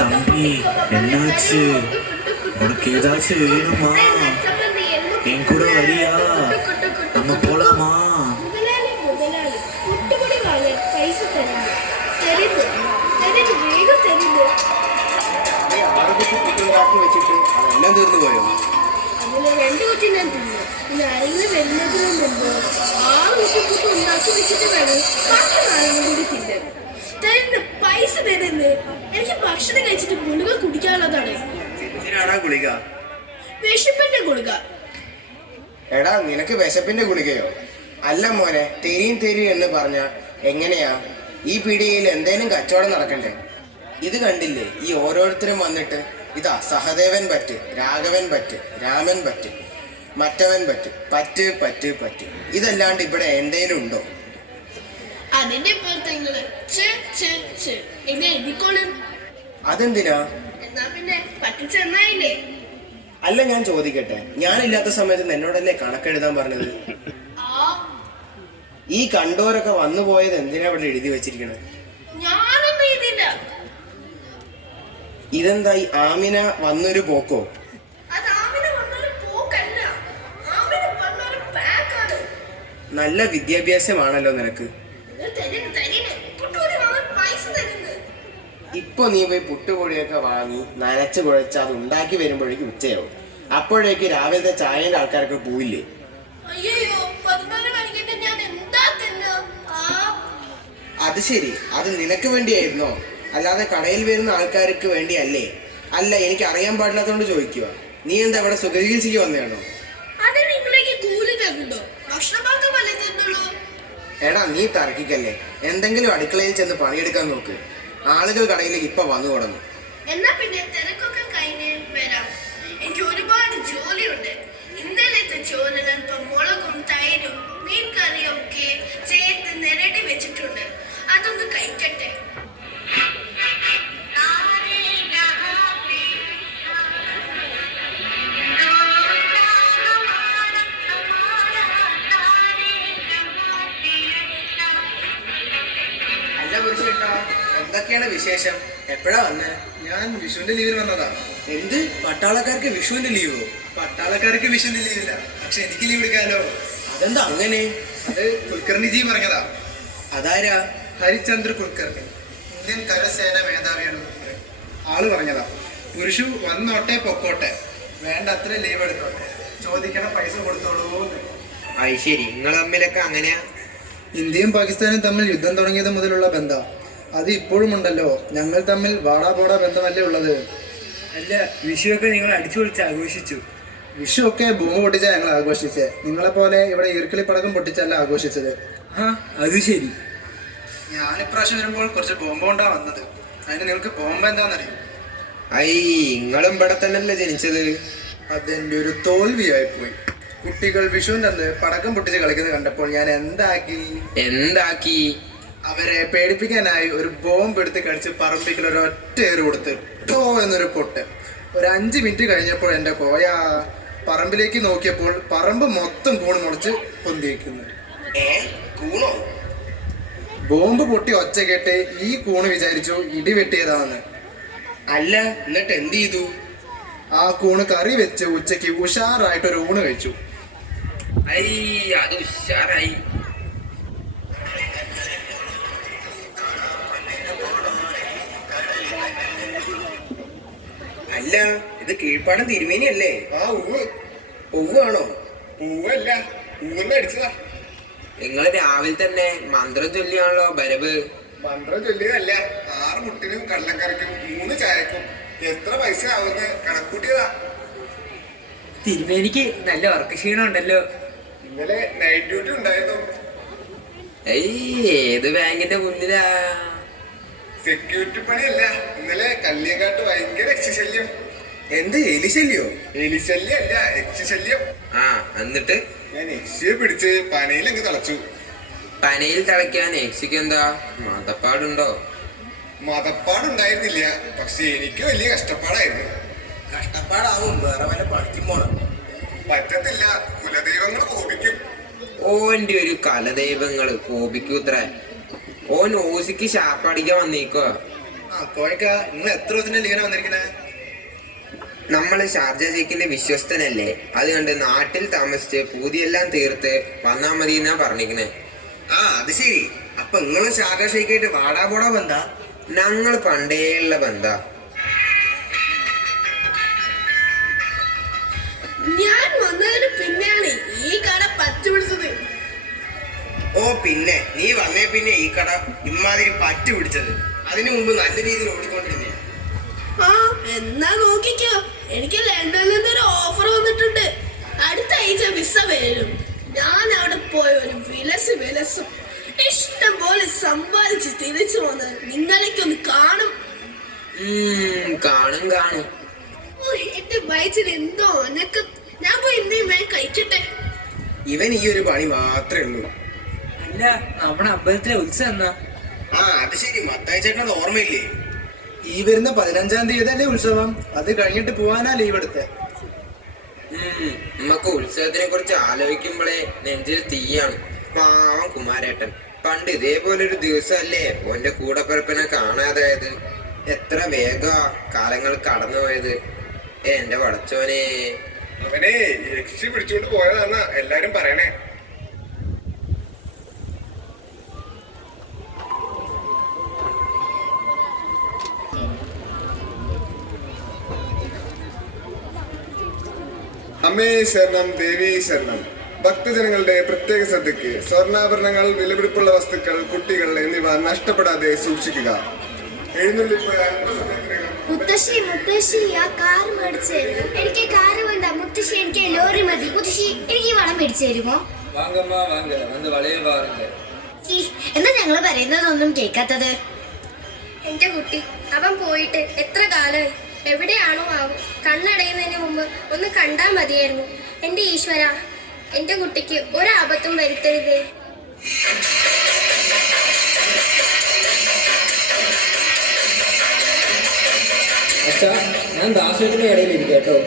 தம்பி என்னாச்சு? உனக்கு ஏதாச்சும் வேணுமா? என் கூட வரியா? நம்ம போலாமா? തീർന്നു പോയോ? രണ്ടു കുട്ടി ഞാൻ തിന്നു. പിന്നെ ആരെങ്കിലും വരുന്നതിന് മുമ്പ് 6 കുട്ടിപ്പുട്ട് ഉണ്ടാക്കി വെച്ചിട്ട് വേണം ബാക്കി 4 കൂടി തിന്നാൻ. തരുന്ന പൈസ തരുന്നത് എനിക്ക് ഭക്ഷണം കഴിച്ചിട്ട് ഗുളിക കുടിക്കാനുള്ളതാണ്. ഗുളിക? വിശപ്പിന്റെ ഗുളിക. എടാ നിനക്ക് വിശപ്പിന്റെ ഗുളികയോ? അല്ല മോനെ, തെരിയും എന്ന് പറഞ്ഞ എങ്ങനെയാ? ഈ പീടികയിൽ എന്തേലും കച്ചവടം നടക്കണ്ടേ? ഇത് കണ്ടില്ലേ, ഈ ഓരോരുത്തരും വന്നിട്ട് ഇതാ സഹദേവൻ പറ്റ്, രാഘവൻ പറ്റ്, രാമൻ പറ്റ്, മറ്റവൻ പറ്റ്, പറ്റ് പറ്റ് പറ്റ്. ഇതല്ലാണ്ട് ഇവിടെ എന്തേലും ഉണ്ടോ? അതിന്റെ അതെന്തിനാ? എന്നാ പിന്നെ പറ്റിച്ചെന്നായില്ലേ? അല്ല ഞാൻ ചോദിക്കട്ടെ, ഞാനില്ലാത്ത സമയത്ത് എന്നോടല്ലേ കണക്കെഴുതാൻ പറഞ്ഞത്? ഈ കണ്ടോരൊക്കെ വന്നു പോയത് എന്തിനാ ഇവിടെ എഴുതി വെച്ചിരിക്കണത്? ഞാനൊന്നും എഴുതിയില്ല. ഇതെന്താ ഈ ആമിന വന്നൊരു പോക്കോ? നല്ല വിദ്യാഭ്യാസമാണല്ലോ നിനക്ക്. ഇപ്പൊ നീ പോയി പുട്ടുപൊടിയൊക്കെ വാങ്ങി നനച്ച് കുഴച്ച് അത് ഉണ്ടാക്കി വരുമ്പോഴേക്കും ഉച്ചയാവും. അപ്പോഴേക്ക് രാവിലത്തെ ചായന്റെ ആൾക്കാരൊക്കെ പോയില്ലേ? അത് ശരി, അത് നിനക്ക് വേണ്ടിയായിരുന്നോ? അല്ലാതെ കടയിൽ വരുന്ന ആൾക്കാർക്ക് വേണ്ടിയല്ലേ? അല്ല, എനിക്ക് അറിയാൻ പാടില്ലാത്തോണ്ട് ചോദിക്കുക. നീ എന്താ അവിടെ സുഖചികിത്സയ്ക്ക് വന്നതാണോ? എടാ നീ തർക്കിക്കല്ലേ. എന്തെങ്കിലും അടുക്കളയിൽ ചെന്ന് പണിയെടുക്കാൻ നോക്ക്. ആളുകൾ കടയിലേക്ക് ഇപ്പൊ വന്നു തുടങ്ങും. എന്നാ പിന്നെ തിരക്കൊക്കെ കഴിഞ്ഞ് വരാം. എനിക്ക് ഒരുപാട് ജോലിയുണ്ട്. ഇന്നലത്തെ ചോറിന് അല്പം മുളകും തൈരും മീൻ കറിയും ഒക്കെ ചേർത്ത് നിരടി വെച്ചിട്ടുണ്ട്. അതൊന്ന് കഴിക്കട്ടെ. അല്ല പുരുഷേട്ടാ, എന്തൊക്കെയാണ് വിശേഷം? എപ്പോഴാ വന്നേ? ഞാൻ വിഷുവിന്റെ ലീവിന് വന്നതാ. എന്ത്, പട്ടാളക്കാർക്ക് വിഷുവിന്റെ ലീവോ? പട്ടാളക്കാർക്ക് വിഷുവിന്റെ ലീവില്ല, പക്ഷെ എനിക്ക് ലീവ് എടുക്കാലോ. അതെന്താ അങ്ങനെ? അത് കുൽക്കർണിജി പറഞ്ഞതാ. അതാരാ? ഹരിചന്ദ്ര കുൽക്കർണി, ഇന്ത്യൻ കരസേന മേധാവിയാണ്. ആള് പറഞ്ഞതാ, പുരുഷു വന്നോട്ടെ പൊക്കോട്ടെ, വേണ്ട അത്ര ലീവ് എടുത്തോട്ടെ, ചോദിക്കണ പൈസ കൊടുത്തോളൂ. അത് ശരി, നിങ്ങൾ തമ്മിലൊക്കെ അങ്ങനെയാ? ഇന്ത്യയും പാകിസ്ഥാനും തമ്മിൽ യുദ്ധം തുടങ്ങിയത് മുതലുള്ള ബന്ധം അത് ഇപ്പോഴും ഉണ്ടല്ലോ. ഞങ്ങൾ തമ്മിൽ വാടാ പോടാ ബന്ധമല്ലേ ഉള്ളത്. അല്ല, വിഷുവൊക്കെ നിങ്ങൾ അടിച്ചു പൊളിച്ച് ആഘോഷിച്ചു. വിഷു ഒക്കെ ബോംബ് പൊട്ടിച്ചാ ഞങ്ങൾ ആഘോഷിച്ചത്. നിങ്ങളെ പോലെ ഇവിടെ ഈർക്കിളി പടക്കം പൊട്ടിച്ചല്ല ആഘോഷിച്ചത്. ആ, അത് ശരി. ഞാൻ ഇപ്രാവശ്യം വരുമ്പോൾ കുറച്ച് ബോംബ് കൊണ്ടാ വന്നത്. അതിന് നിങ്ങൾക്ക് ബോംബ് എന്താണെന്നറിയും? നിങ്ങളും ഇവിടെ തന്നെയല്ലേ ജനിച്ചത്? അതെന്റെ ഒരു തോൽവിയായി പോയി. കുട്ടികൾ വിഷുവിന്റെ അന്ന് പടക്കം പൊട്ടിച്ച് കളിക്കുന്നത് കണ്ടപ്പോൾ ഞാൻ എന്താക്കി അവരെ പേടിപ്പിക്കാനായി ഒരു ബോംബ് എടുത്ത് കടിച്ച് പറമ്പിക്കൽ ഒരു ഒറ്റ ഏറ് കൊടുത്ത് ടോ എന്നൊരു പൊട്ട്. ഒരു 5 മിനിറ്റ് കഴിഞ്ഞപ്പോൾ എന്റെ കോയ പറമ്പിലേക്ക് നോക്കിയപ്പോൾ പറമ്പ് മൊത്തം കൂണ് മുളച്ച് പൊന്തിയിരിക്കുന്നു. ബോംബ് പൊട്ടി ഒച്ച കേട്ട് ഈ കൂണ് വിചാരിച്ചു ഇടി വെട്ടിയതാന്ന്. അല്ല, എന്നിട്ട് എന്ത് ചെയ്തു? ആ കൂണ് കറി വെച്ച് ഉച്ചയ്ക്ക് ഉഷാറായിട്ടൊരു ഊണ് കഴിച്ചു. അത് ഉഷാറായി. അല്ല, ഇത് കീഴ്പ്പാടം തിരുമേനിയല്ലേ? പൂവാണോ? പൂവല്ല, പൂവെന്ന് അടിച്ചതാ. നിങ്ങൾ രാവിലെ തന്നെ മന്ത്രം ചൊല്ലിയാണല്ലോ ബരബ്. മന്ത്രം ചൊല്ലിയതല്ല, 6 മുട്ടിനും കള്ളക്കറിക്കും 3 ചായക്കും എത്ര പൈസ ആവുന്ന കണക്കൂട്ടിയതാ. തിരുമേനിക്ക് നല്ല ഉറക്ക ക്ഷീണം ഉണ്ടല്ലോ. ഇന്നലെ നൈറ്റ് ഡ്യൂട്ടി ഉണ്ടായിരുന്നു. ഏത് ബാങ്കിന്റെ മുന്നിലാ? സെക്യൂരിറ്റി പണിയല്ല, ഇന്നലെ കല്ലിയക്കാട്ട് ഭയങ്കര എക്സിശല്യം. എന്ത്, എലിശല്യോ? എലിശല്യം അല്ല, എക്സിശല്യം. എന്നിട്ട് ഞാൻ എക്സിയെ പിടിച്ച് പനയിൽ അങ്ങ് തളച്ചു. പനയിൽ തിളയ്ക്കാൻ എക്സിക്ക് എന്താ മതപ്പാടുണ്ടോ? മതപ്പാടുണ്ടായിരുന്നില്ല, പക്ഷെ എനിക്ക് വലിയ കഷ്ടപ്പാടായിരുന്നു. കഷ്ടപ്പാടാവും, വേറെ വല്ല പണിക്കും പോണം. പറ്റത്തില്ല, കുലദൈവങ്ങൾ കോപിക്കും. ഓന്റെ ഒരു കലദൈവങ്ങള് കോപിക്കൂത്ര. ഓൻ ഓസിക്ക് ഷാപ്പടിക്കാൻ വന്നേക്കോ. ആ കോഴിക്ക, നിങ്ങൾ എത്ര ദിവസത്തിന്റെ ലീവിനാ വന്നിരിക്കുന്നത്? നമ്മള് ഷാർജ ഷെയ്ഖിന്റെ വിശ്വസ്തനല്ലേ, അതുകൊണ്ട് നാട്ടിൽ താമസിച്ച് പൂതിയെല്ലാം തീർത്ത് വന്നാ മതി എന്നാ പറഞ്ഞിരിക്കണേ. ആ അത് ശരി. അപ്പൊ നിങ്ങളും ഷാർജ ഷെയ്ഖായിട്ട് വാടാ പോടാ ബന്ധാ? ഞങ്ങൾ പണ്ടേയുള്ള ബന്ധാ. ഞാൻ വന്നതിന് പിന്നെയാണ് ഈ കട പച്ച പിടിച്ചത്. ഓ പിന്നെ നീ വന്നേ പിന്നെ ഈ കട ഇമ്മാതിരി പറ്റു പിടിച്ചത്. അതിനു മുമ്പ് നല്ല രീതിയിൽ ഓടിക്കൊണ്ടിരുന്നേ. ആ എന്നാ നോക്കിക്കോ, എനിക്ക് ലണ്ടനിൽ നിന്ന് ഒരു ഓഫർ വന്നിട്ടുണ്ട്. അടുത്ത ആഴ്ച വിസ വരും. ഞാൻ അവിടെ പോയ ഒരു വിലസും ഇഷ്ടം പോലെ സമ്പാദിച്ച് തിരിച്ചു വന്ന് നിങ്ങളൊക്കെ ഒന്ന് കാണും. കാണും കാണും. ഓ, എന്റെ വയറ്റിന് എന്തോ അനക്കം. ഞാൻ പോയി എന്തെയും കഴിക്കട്ടെ. ഇവൻ ഈ ഒരു പണി മാത്രമേ ഉള്ളൂ. അല്ല, നമ്മുടെ അമ്പലത്തിലെ ഉത്സവം എന്നാ? ആ അത് ശരി, മത്തായി ചേട്ടനത് ഓർമ്മയില്ലേ? ഈ വരുന്ന 15-ാം തീയതി അല്ലേ ഉത്സവം? അത് കഴിഞ്ഞിട്ട് പോവാനാ ലീവ് എടുത്തേ. നമുക്ക് ഉത്സവത്തിനെ കുറിച്ച് ആലോചിക്കുമ്പോഴേ നെഞ്ചിൽ തീയാണ്. പാവം കുമാരേട്ടൻ, പണ്ട് ഇതേപോലെ ഒരു ദിവസമല്ലേ ഓന്റെ കൂടപ്പിറപ്പിനെ കാണാതായത്. എത്ര വേഗാ കാലങ്ങൾ കടന്നുപോയത്. എന്റെ പടച്ചോനെ. അവനെ യക്ഷി പിടിച്ചുകൊണ്ട് പോയതാന്നാ എല്ലാരും പറയണേ. അമ്മേ ശരണം, ദേവി ശരണം. ഭക്തജനങ്ങളുടെ പ്രത്യേക ശ്രദ്ധയ്ക്ക് സ്വർണ്ണാഭരണങ്ങൾ, വിലപിടിപ്പുള്ള വസ്തുക്കൾ, കുട്ടികൾ എന്നിവ നഷ്ടപ്പെടാതെ സൂക്ഷിക്കുക. എഴുന്നള്ളിപ്പ് അല്പസമയത്തിനകം. മുത്തശ്ശി ആ കാർ മേടിച്ചു തരുമോ? എനിക്ക് കാറ് വേണ്ട മുത്തശ്ശി, എനിക്ക് ലോറി മതി. മുത്തശ്ശി എനിക്ക് വളം മേടിച്ചു തരുമോ? എന്താ ഞങ്ങള് പറയുന്നതൊന്നും കേൾക്കാത്തത്? എന്റെ കുട്ടി അവൻ പോയിട്ട് എത്ര കാലമായി. എവിടെയാണോ ആവും. കണ്ണടയുന്നതിന് മുമ്പ് ഒന്ന് കണ്ടാ മതിയായിരുന്നു. എന്റെ ഈശ്വര, എന്റെ കുട്ടിക്ക് ഒരാപത്തും വരുത്തരുതേ. അച്ഛാ, ഞാൻ ദാസേട്ടന്റെ ഇടയിലിരിക്കും കേട്ടോ.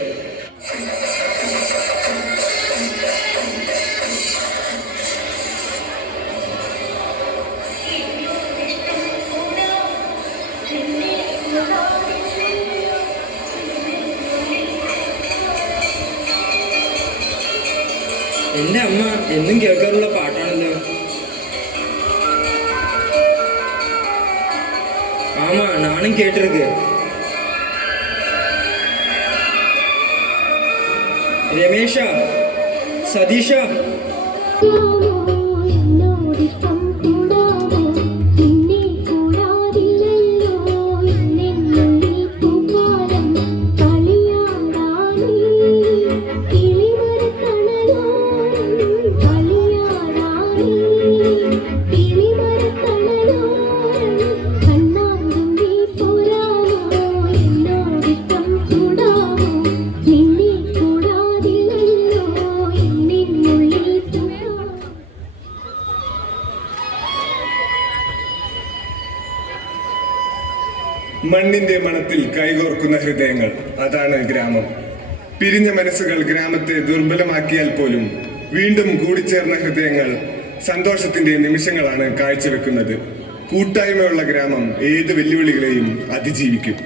എന്റെ അമ്മ എന്നും കേൾക്കാറുള്ള പാട്ടാണല്ലോ. ആമാ, നാനും കേട്ടിருக்கு. രമേശ, സതീഷ, മണ്ണിന്റെ മണത്തിൽ കൈകോർക്കുന്ന ഹൃദയങ്ങൾ, അതാണ് ഗ്രാമം. പിരിഞ്ഞ മനസ്സുകൾ ഗ്രാമത്തെ ദുർബലമാക്കിയാൽ പോലും വീണ്ടും കൂടിച്ചേർന്ന ഹൃദയങ്ങൾ സന്തോഷത്തിന്റെ നിമിഷങ്ങളാണ് കാഴ്ചവെക്കുന്നത്. കൂട്ടായ്മയുള്ള ഗ്രാമം ഏത് വെല്ലുവിളികളെയും അതിജീവിക്കും.